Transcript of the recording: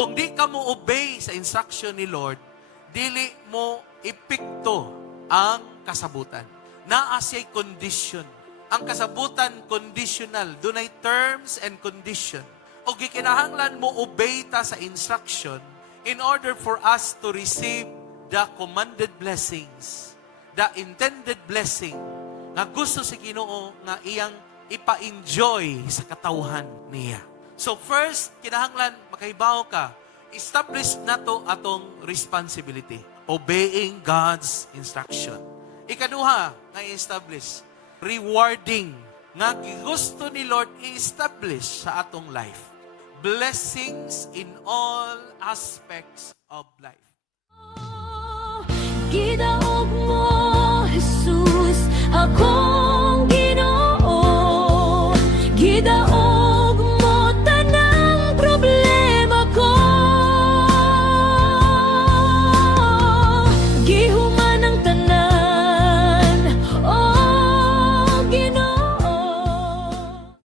Kung di ka mo obey sa instruction ni Lord, dili mo epekto ang kasabutan. Naa siya'y condition. Ang kasabutan, conditional. Dunay terms and condition. O gikinahanglan mo obey ta sa instruction in order for us to receive the commanded blessings, the intended blessing nga gusto si Ginoo nga iyang ipa-enjoy sa katawhan niya. So first, kinahanglan makahibaw ka, establish na to atong responsibility. Obeying God's instruction. Ikaduha, nga i-establish, rewarding nga gusto ni Lord i-establish sa atong life. Blessings in all aspects of life. Gidaog mo, Jesus, ako